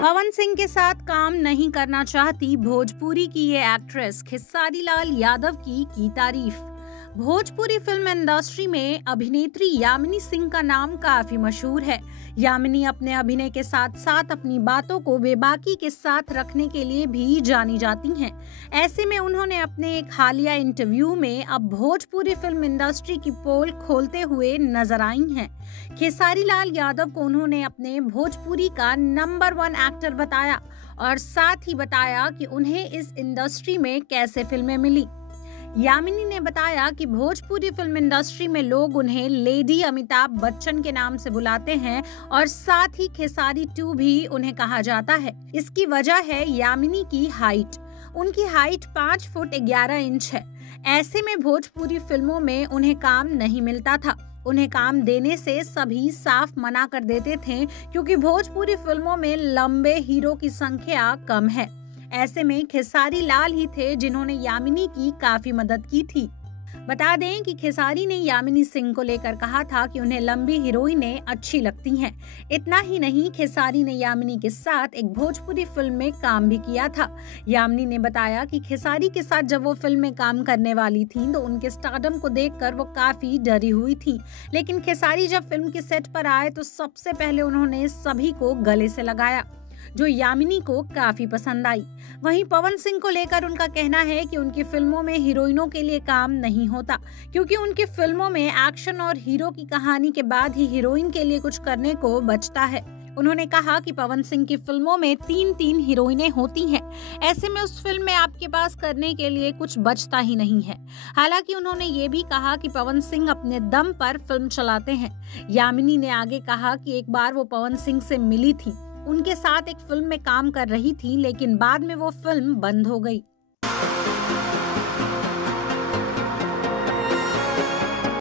पवन सिंह के साथ काम नहीं करना चाहती भोजपुरी की ये एक्ट्रेस खेसारी लाल यादव की तारीफ। भोजपुरी फिल्म इंडस्ट्री में अभिनेत्री यामिनी सिंह का नाम काफी मशहूर है। यामिनी अपने अभिनय के साथ साथ अपनी बातों को बेबाकी के साथ रखने के लिए भी जानी जाती हैं। ऐसे में उन्होंने अपने एक हालिया इंटरव्यू में अब भोजपुरी फिल्म इंडस्ट्री की पोल खोलते हुए नजर आई हैं। खेसारी लाल यादव को उन्होंने अपने भोजपुरी का नंबर 1 एक्टर बताया और साथ ही बताया कि उन्हें इस इंडस्ट्री में कैसे फिल्में मिली। यामिनी ने बताया कि भोजपुरी फिल्म इंडस्ट्री में लोग उन्हें लेडी अमिताभ बच्चन के नाम से बुलाते हैं और साथ ही खेसारी 2 भी उन्हें कहा जाता है। इसकी वजह है यामिनी की हाइट। उनकी हाइट 5 फुट 11 इंच है। ऐसे में भोजपुरी फिल्मों में उन्हें काम नहीं मिलता था। उन्हें काम देने से सभी साफ मना कर देते थे क्योंकि भोजपुरी फिल्मों में लंबे हीरो की संख्या कम है। ऐसे में खेसारी लाल ही थे जिन्होंने यामिनी की काफी मदद की थी। बता दें कि खेसारी ने यामिनी सिंह को लेकर कहा था कि उन्हें लंबी हीरोइनें अच्छी लगती हैं। इतना ही नहीं, खेसारी ने यामिनी के साथ एक भोजपुरी फिल्म में काम भी किया था। यामिनी ने बताया कि खेसारी के साथ जब वो फिल्म में काम करने वाली थी तो उनके स्टारडम को देखकर वो काफी डरी हुई थी, लेकिन खेसारी जब फिल्म के सेट पर आए तो सबसे पहले उन्होंने सभी को गले से लगाया, जो यामिनी को काफी पसंद आई। वहीं पवन सिंह को लेकर उनका कहना है कि उनकी फिल्मों में हीरोइनों के लिए काम नहीं होता क्योंकि उनकी फिल्मों में एक्शन और हीरो की कहानी के बाद ही हीरोइन के लिए कुछ करने को बचता है। उन्होंने कहा कि पवन सिंह की फिल्मों में 3-3 हीरोइनें होती हैं। ऐसे में उस फिल्म में आपके पास करने के लिए कुछ बचता ही नहीं है। हालांकि उन्होंने ये भी कहा कि पवन सिंह अपने दम पर फिल्म चलाते हैं। यामिनी ने आगे कहा कि एक बार वो पवन सिंह से मिली थी, उनके साथ एक फिल्म में काम कर रही थी, लेकिन बाद में वो फिल्म बंद हो गई।